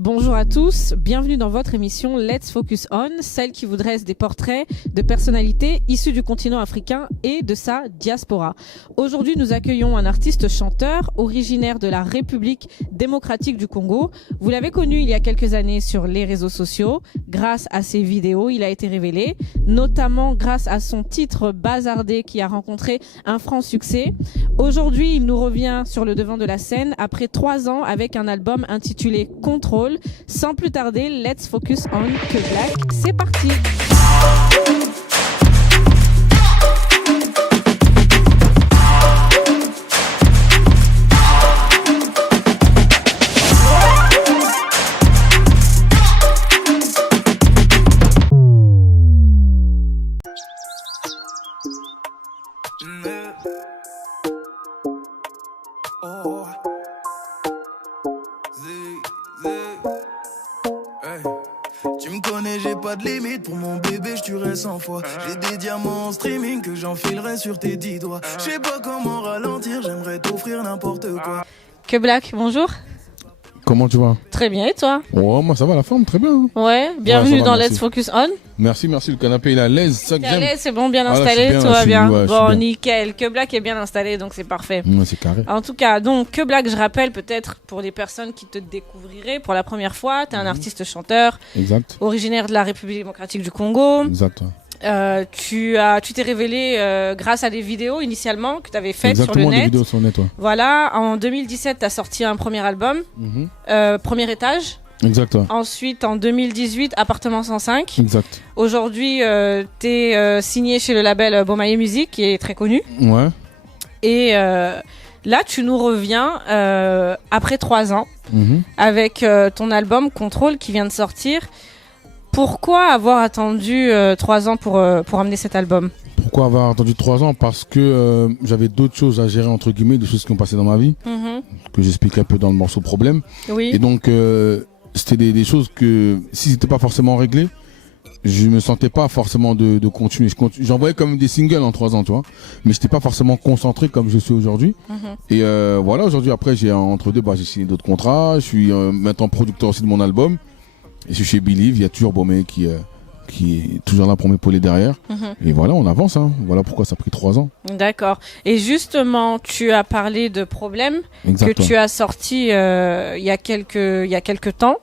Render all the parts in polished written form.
Bonjour à tous, bienvenue dans votre émission Let's Focus On, celle qui vous dresse des portraits de personnalités issues du continent africain et de sa diaspora. Aujourd'hui, nous accueillons un artiste chanteur originaire de la République démocratique du Congo. Vous l'avez connu il y a quelques années sur les réseaux sociaux. Grâce à ses vidéos, il a été révélé, notamment grâce à son titre Bazardé qui a rencontré un franc succès. Aujourd'hui, il nous revient sur le devant de la scène après 3 ans avec un album intitulé Contrôle. Sans plus tarder, let's focus on Que Black. C'est parti. Tu me connais, j'ai pas de limite pour mon bébé, je tuerai 100 fois. J'ai des diamants en streaming que j'enfilerai sur tes 10 doigts. Je sais pas comment ralentir, j'aimerais t'offrir n'importe quoi. Que Black, bonjour. Comment tu vas? Très bien, et toi? Oh, moi ça va, la forme, très bien. Ouais, bienvenue Ouais, ça va, dans merci. Let's Focus On. Merci, le canapé il est à l'aise, ça que T'es à j'aime. l'aise, c'est bon, bien Ah, là, installé, je suis bien, tout là, va je suis- bien. ouais, je suis Bon, bien. nickel. Que Black est bien installé, donc c'est parfait. Ouais, c'est carré. En tout cas, donc, Que Black, je rappelle peut-être pour les personnes qui te découvriraient pour la première fois, t'es un artiste chanteur, Exact. originaire de la République démocratique du Congo. Exact. Ouais. Tu t'es révélé grâce à des vidéos initialement que tu avais faites Exactement, sur le des net. vidéos sur le net, ouais. Voilà, en 2017, tu as sorti un premier album, Premier Étage. Exact, ouais. Ensuite, en 2018, Appartement 105. Exact. Aujourd'hui, tu es signé chez le label Bomaye Music, qui est très connu. Ouais. Et là, tu nous reviens après 3 ans avec ton album Contrôle qui vient de sortir. Pourquoi avoir attendu 3 ans pour amener cet album? Pourquoi avoir attendu 3 ans? Parce que j'avais d'autres choses à gérer, entre guillemets, des choses qui ont passé dans ma vie, que j'explique un peu dans le morceau Problème. Oui. Et donc, c'était des choses que, si c'était pas forcément réglé, je me sentais pas forcément de continuer. J'envoyais comme des singles en 3 ans, tu vois. Mais j'étais pas forcément concentré comme je suis aujourd'hui. Et voilà, aujourd'hui, après, entre deux, j'ai signé d'autres contrats. Je suis maintenant producteur aussi de mon album. Et je suis chez Believe, il y a toujours Bomé qui est toujours là pour m'épauler derrière. Et voilà, on avance. Hein. Voilà pourquoi ça a pris 3 ans. D'accord. Et justement, tu as parlé de Problème que Exactement. tu as sorti il y a quelques temps.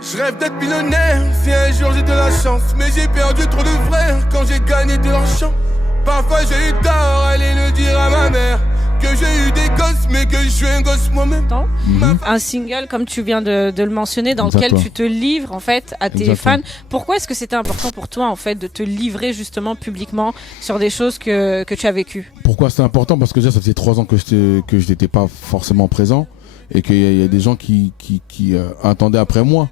Je rêve d'être millionnaire, si un jour j'ai de la chance. Mais j'ai perdu trop de frères quand j'ai gagné de l'argent. Parfois j'ai eu tort, aller le dire à ma mère que j'ai eu des gosses, mais que je suis un gosse moi-même. Un single, comme tu viens de le mentionner, dans lequel Exactement. tu te livres en fait à tes Exactement. fans. Pourquoi est-ce que c'était important pour toi en fait de te livrer justement publiquement sur des choses que tu as vécues? Pourquoi c'était important? Parce que déjà, ça faisait 3 ans que je n'étais pas forcément présent. Et qu'il y a des gens qui attendaient après moi.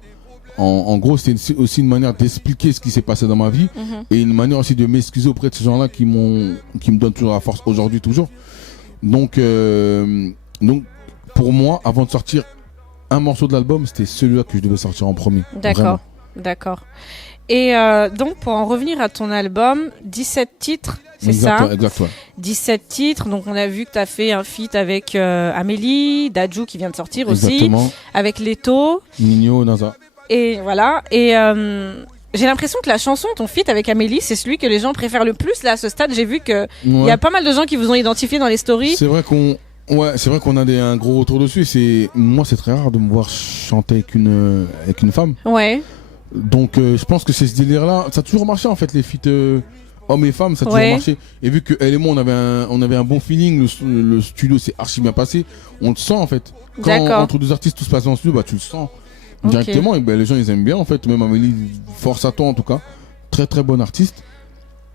En gros, c'était aussi une manière d'expliquer ce qui s'est passé dans ma vie et une manière aussi de m'excuser auprès de ces gens-là qui me donnent toujours la force aujourd'hui, toujours. Donc, pour moi, avant de sortir un morceau de l'album, c'était celui-là que je devais sortir en premier. D'accord, d'accord. Et donc, pour en revenir à ton album, 17 titres, c'est ça? Exact, ouais. 17 titres, donc on a vu que tu as fait un feat avec Amélie, Dadju qui vient de sortir aussi, Exactement. avec Leto. Nino, Naza. Et voilà. Et j'ai l'impression que la chanson, ton feat avec Amélie, c'est celui que les gens préfèrent le plus. Là, à ce stade, j'ai vu qu'il y a pas mal de gens qui vous ont identifié dans les stories. C'est vrai qu'on a un gros retour dessus. Moi, c'est très rare de me voir chanter avec une femme. Ouais. Donc, je pense que c'est ce délire-là. Ça a toujours marché en fait, les feats hommes et femmes, ça a toujours marché. Et vu qu'elle et moi, on avait un bon feeling, le studio s'est archi bien passé. On le sent en fait. Quand entre deux artistes tout se passe dans le studio, tu le sens. Directement, et les gens ils aiment bien en fait. Même Amélie, force à toi en tout cas. Très très bonne artiste.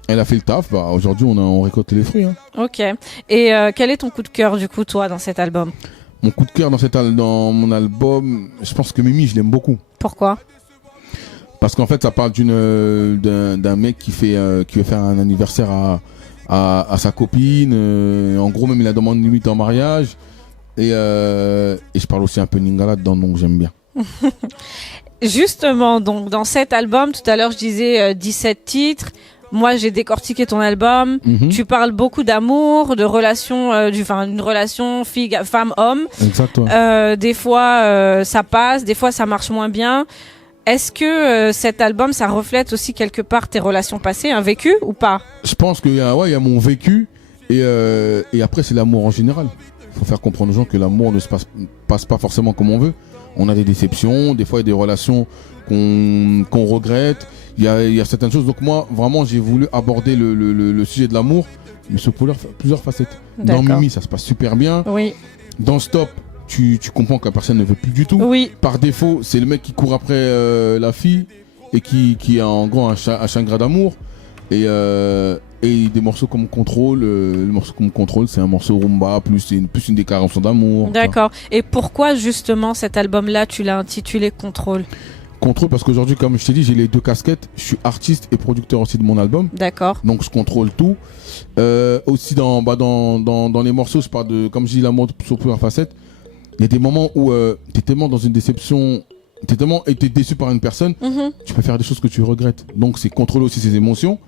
Elle a fait le taf. Aujourd'hui on récolte les fruits. Hein. Ok. Et quel est ton coup de cœur du coup toi dans cet album? Mon coup de cœur dans mon album, je pense que Mimi je l'aime beaucoup. Pourquoi? Parce qu'en fait ça parle d'un mec qui veut faire un anniversaire à sa copine. En gros même il la demande limite en mariage. Et je parle aussi un peu Lingala dedans, donc j'aime bien. Justement, donc dans cet album, tout à l'heure je disais 17 titres. Moi, j'ai décortiqué ton album. Tu parles beaucoup d'amour, de relations, une relation femme-homme. Exact. Ouais. Des fois, ça passe, des fois, ça marche moins bien. Est-ce que cet album, ça reflète aussi quelque part tes relations passées, un vécu ou pas? Je pense qu'il y a mon vécu et après c'est l'amour en général. Il faut faire comprendre aux gens que l'amour ne se passe pas forcément comme on veut. On a des déceptions, des fois il y a des relations qu'on regrette. Il y a certaines choses. Donc moi, vraiment, j'ai voulu aborder le sujet de l'amour, mais sous plusieurs facettes. D'accord. Dans Mimi, ça se passe super bien. Oui. Dans Stop, tu comprends que la personne ne veut plus du tout. Oui. Par défaut, c'est le mec qui court après la fille et qui a en gros un chagrin d'amour. Et des morceaux comme Contrôle, le morceau comme Contrôle, c'est un morceau rumba, plus une déclaration d'amour. D'accord. Et pourquoi justement cet album-là, tu l'as intitulé Contrôle? Contrôle parce qu'aujourd'hui, comme je t'ai dit, j'ai les deux casquettes. Je suis artiste et producteur aussi de mon album. D'accord. Donc je contrôle tout. Aussi dans les morceaux, je parle de, comme je dis, l'amour sur plusieurs facettes. Il y a des moments où t'es tellement dans une déception, t'es tellement été déçu par une personne, tu peux faire des choses que tu regrettes. Donc c'est contrôler aussi ses émotions.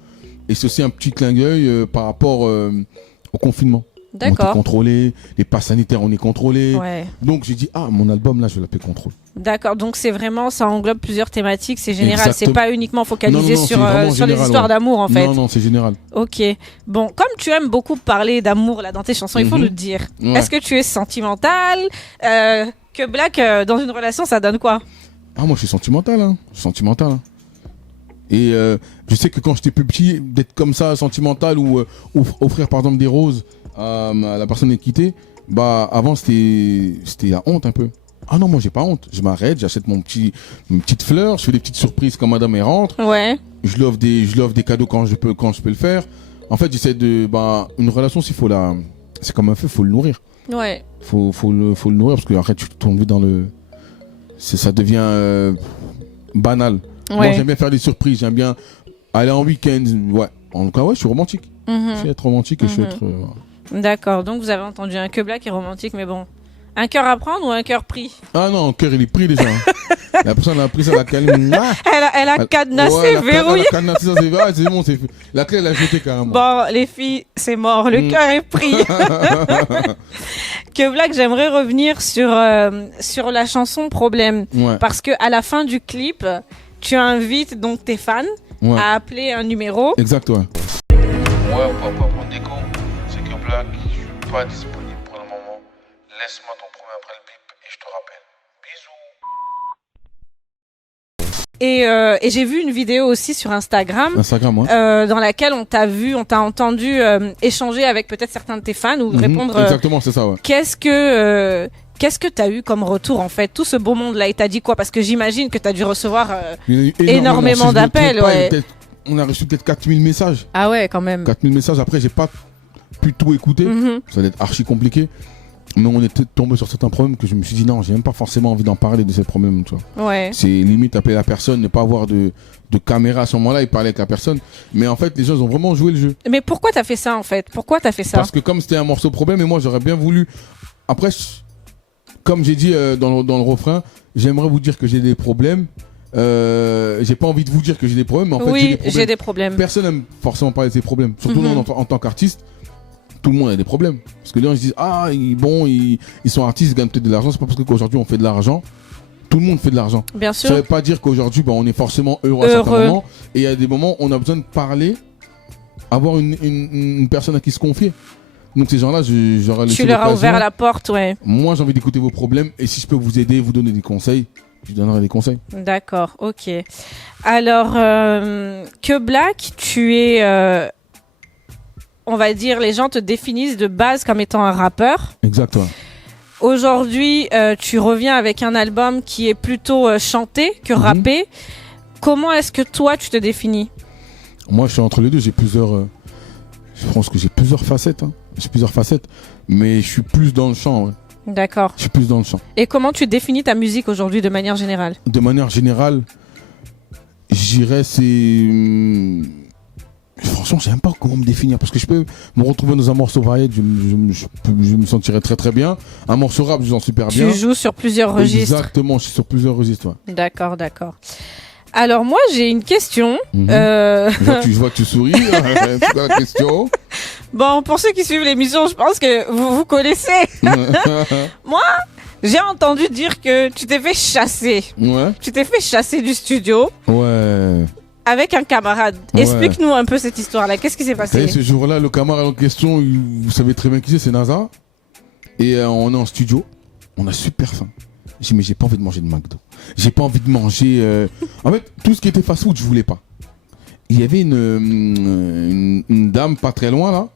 Et c'est aussi un petit clin d'œil par rapport au confinement. D'accord. On est contrôlé, les passes sanitaires on est contrôlé. Ouais. Donc j'ai dit mon album là je vais l'appeler Contrôle. D'accord, donc c'est vraiment, ça englobe plusieurs thématiques, c'est général, Exactement. c'est pas uniquement focalisé Non, sur les général, histoires d'amour en fait. Non, c'est général. Ok, bon, comme tu aimes beaucoup parler d'amour là dans tes chansons, il faut nous dire, Ouais. est-ce que tu es sentimental que Black dans une relation ça donne quoi? Moi je suis sentimental, hein. Je suis sentimental. Hein. Et je sais que quand j'étais plus petit, d'être comme ça, sentimental ou offrir par exemple des roses à la personne qui est quittée, avant c'était la honte un peu. Ah non, moi j'ai pas honte. Je m'arrête, j'achète une petite fleur, je fais des petites surprises quand madame elle rentre. Ouais. Je lui offre des cadeaux quand je peux le faire. En fait, j'essaie de une relation s'il faut c'est comme un feu, faut le nourrir. Ouais. Faut le nourrir parce que après tu tombes vite ça devient banal. Ouais. Moi j'aime bien faire des surprises, j'aime bien aller en week-end. Ouais. En tout cas, je suis romantique. Je suis être romantique et je suis être. D'accord, donc vous avez entendu un que Black est romantique, mais bon. Un cœur à prendre ou un cœur pris? Ah non, le cœur il est pris déjà. La personne a pris ça, la calme. Elle a cadenassé, verrouillé. Elle a cadenassé ça, c'est bon, c'est fait. La clé elle a jeté carrément. Bon, les filles, c'est mort, le cœur est pris. Que Black, j'aimerais revenir sur la chanson Problème. Ouais. Parce que à la fin du clip, tu invites donc tes fans à appeler un numéro. Exact, ouais. Moi, pour prendre des coups, c'est que Black, je suis pas disponible pour le moment. Laisse-moi t'en prouver après le bip et je te rappelle. Bisous. Et j'ai vu une vidéo aussi sur Instagram. Instagram, ouais. Dans laquelle on t'a entendu échanger avec peut-être certains de tes fans ou répondre. Exactement, c'est ça, ouais. Qu'est-ce que t'as eu comme retour en fait, tout ce beau monde là, il t'a dit quoi? Parce que j'imagine que t'as dû recevoir Il y a eu énormément si je me d'appels, trompe pas, ouais. on a reçu peut-être 4000 messages. Ah ouais, quand même. 4000 messages, après j'ai pas pu tout écouter. Ça va être archi compliqué. Mais on est tombé sur certains problèmes que je me suis dit non, j'ai même pas forcément envie d'en parler de ces problèmes, tu vois. Ouais. C'est limite appeler la personne, ne pas avoir de caméra à ce moment-là et parler avec la personne. Mais en fait, les gens ont vraiment joué le jeu. Mais pourquoi t'as fait ça en fait? Pourquoi t'as fait ça? Parce que comme c'était un morceau problème, et moi j'aurais bien voulu. Après, comme j'ai dit dans le refrain, j'aimerais vous dire que j'ai des problèmes. J'ai pas envie de vous dire que j'ai des problèmes, mais en fait j'ai des problèmes. Personne n'aime forcément parler de ses problèmes. Surtout nous, en tant qu'artiste, tout le monde a des problèmes. Parce que les gens se disent ils sont artistes, ils gagnent peut-être de l'argent. C'est pas parce qu'aujourd'hui on fait de l'argent. Tout le monde fait de l'argent. Bien sûr. Ça veut pas dire qu'aujourd'hui on est forcément heureux à certains moments. Et il y a des moments où on a besoin de parler, avoir une personne à qui se confier. Donc ces gens-là, j'aurais laissé. Tu leur as ouvert la porte, ouais. Moi j'ai envie d'écouter vos problèmes et si je peux vous aider, vous donner des conseils, je donnerai des conseils. D'accord, ok. Alors, que Black, tu es... on va dire, les gens te définissent de base comme étant un rappeur. Exact, ouais. Aujourd'hui, tu reviens avec un album qui est plutôt chanté que rappé. Comment est-ce que toi, tu te définis? Moi, je suis entre les deux. Je pense que j'ai plusieurs facettes. Hein. J'ai plusieurs facettes. Mais je suis plus dans le chant, ouais. D'accord. Je suis plus dans le chant. Et comment tu définis ta musique aujourd'hui de manière générale? De manière générale, je dirais franchement, je sais même pas comment me définir parce que je peux me retrouver dans un morceau varié, je me sentirais très très bien. Un morceau rap, je sens super bien. Tu joues sur plusieurs registres. Exactement, je suis sur plusieurs registres. Ouais. D'accord. Alors moi, j'ai une question. Je vois que tu souris. C'est quoi la question? Bon, pour ceux qui suivent l'émission, je pense que vous connaissez. Moi, j'ai entendu dire que tu t'es fait chasser. Ouais. Tu t'es fait chasser du studio. Ouais. Avec un camarade. Ouais. Explique-nous un peu cette histoire-là. Qu'est-ce qui s'est passé? Et ce jour-là, le camarade en question, vous savez très bien qui c'est NASA. Et on est en studio. On a super faim. J'ai dit, mais j'ai pas envie de manger de McDo. J'ai pas envie de manger. En fait, tout ce qui était fast-food, je voulais pas. Il y avait une dame pas très loin là,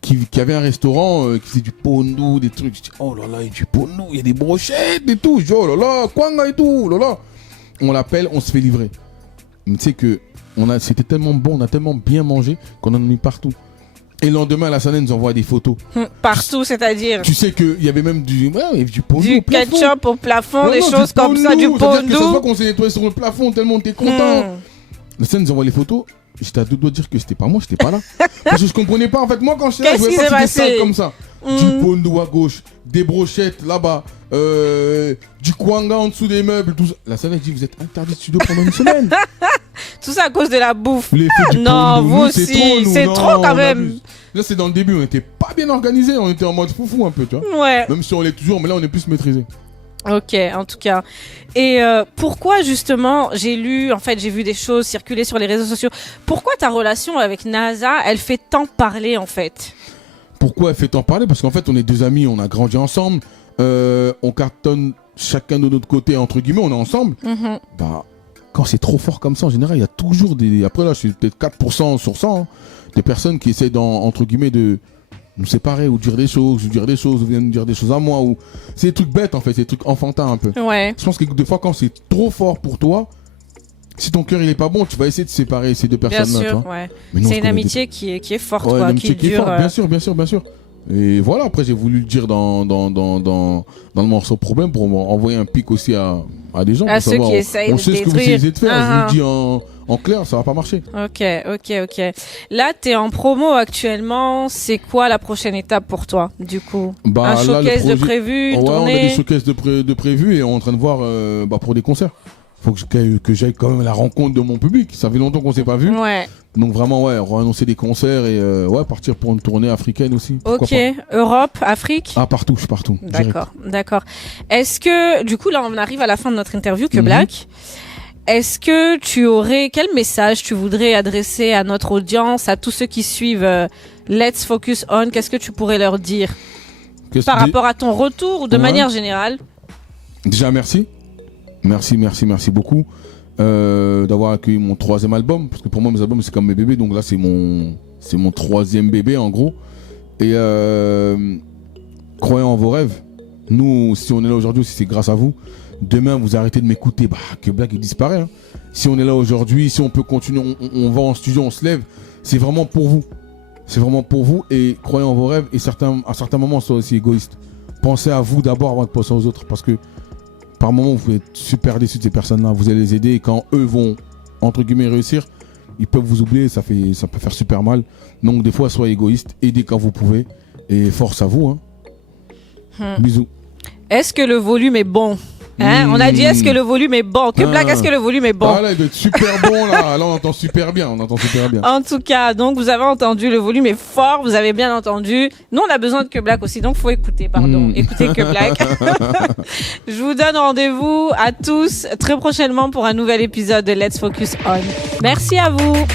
qui avait un restaurant qui faisait du pondou, des trucs. Je dis, oh là là, il y a du pondou, il y a des brochettes et tout. Je dis, oh là là, kwanga et tout, oh là là. On l'appelle, on se fait livrer. Mais tu sais que c'était tellement bon, on a tellement bien mangé qu'on en a mis partout. Et le lendemain, la Sané nous envoie des photos. Partout, c'est-à-dire. Tu sais qu'il y avait même du pondou. Du ketchup au plafond, des choses comme ça, du pondou. Ça se voit qu'on s'est nettoyé sur le plafond tellement on était content. La Sané nous envoie les photos. J'étais à deux doigts de dire que c'était pas moi, j'étais pas là. Parce que je comprenais pas. En fait, moi, quand j'étais là, je voyais pas que c'était sale comme ça. Du pondou à gauche, des brochettes là-bas, du kwanga en dessous des meubles, tout ça. La Sané dit, vous êtes interdit de studio pendant une semaine. Tout ça à cause de la bouffe. Non, vous aussi, c'est trop quand même. Là, c'est dans le début, on était pas bien organisé, on était en mode foufou un peu, tu vois. Ouais. Même si on l'est toujours, mais là, on est plus maîtrisé. Ok, en tout cas. Et pourquoi justement, j'ai vu des choses circuler sur les réseaux sociaux. Pourquoi ta relation avec NASA, elle fait tant parler en fait? Pourquoi elle fait tant parler? Parce qu'en fait, on est deux amis, on a grandi ensemble, on cartonne chacun de notre côté, entre guillemets, on est ensemble. Bah, quand c'est trop fort comme ça, en général, il y a toujours des... Après là, je suis peut-être 4% sur 100, hein, des personnes qui essaient, entre guillemets, de nous séparer ou dire des choses, ou viennent dire des choses à moi. Ou... C'est des trucs bêtes, en fait, c'est des trucs enfantins un peu. Ouais. Je pense que des fois, quand c'est trop fort pour toi, si ton cœur il est pas bon, tu vas essayer de séparer ces deux personnes-là. Bien sûr, ouais. C'est une amitié qui est forte, quoi, qui dure. Bien sûr. Et voilà, après j'ai voulu le dire dans le morceau Problème pour envoyer un pic aussi à des gens. À ceux qui essayent de détruire. On sait ce que vous essayez de faire, je vous le dis en clair, ça va pas marcher. Ok. Là, t'es en promo actuellement, c'est quoi la prochaine étape pour toi, du coup? Un showcase de prévu, une tournée? On a des showcases de prévu et on est en train de voir pour des concerts. Faut que j'aille quand même à la rencontre de mon public. Ça fait longtemps qu'on s'est pas vu. Ouais. Donc vraiment, annoncer des concerts et partir pour une tournée africaine aussi. Ok. Europe, Afrique? Ah, partout, je suis partout. D'accord. Est-ce que, du coup, là, on arrive à la fin de notre interview, que Black. Est-ce que quel message tu voudrais adresser à notre audience, à tous ceux qui suivent Let's Focus On? Qu'est-ce que tu pourrais leur dire par rapport à ton retour ou de manière générale? Déjà, merci. Merci beaucoup d'avoir accueilli mon 3e album, parce que pour moi mes albums c'est comme mes bébés, donc là c'est mon 3e bébé en gros. Et croyez en vos rêves. Nous, si on est là aujourd'hui, c'est grâce à vous. Demain vous arrêtez de m'écouter, que Black il disparaît. Hein. Si on est là aujourd'hui, si on peut continuer, on va en studio, on se lève, c'est vraiment pour vous. C'est vraiment pour vous, et croyez en vos rêves, et à certains moments soyez aussi égoïste. Pensez à vous d'abord avant de penser aux autres, parce que par moment, vous pouvez être super déçus de ces personnes-là. Vous allez les aider et quand eux vont, entre guillemets, réussir, ils peuvent vous oublier. Ça peut faire super mal. Donc, des fois, soyez égoïste. Aidez quand vous pouvez. Et force à vous. Hein. Bisous. Est-ce que le volume est bon? On a dit est-ce que le volume est bon? Que Black, est-ce que le volume est bon? Ah là, il doit être super bon là. Là, on entend super bien. En tout cas, donc vous avez entendu, le volume est fort, vous avez bien entendu. Nous, on a besoin de Que Black aussi, donc faut écouter, Écoutez Que Black. Je vous donne rendez-vous à tous très prochainement pour un nouvel épisode de Let's Focus On. Merci à vous.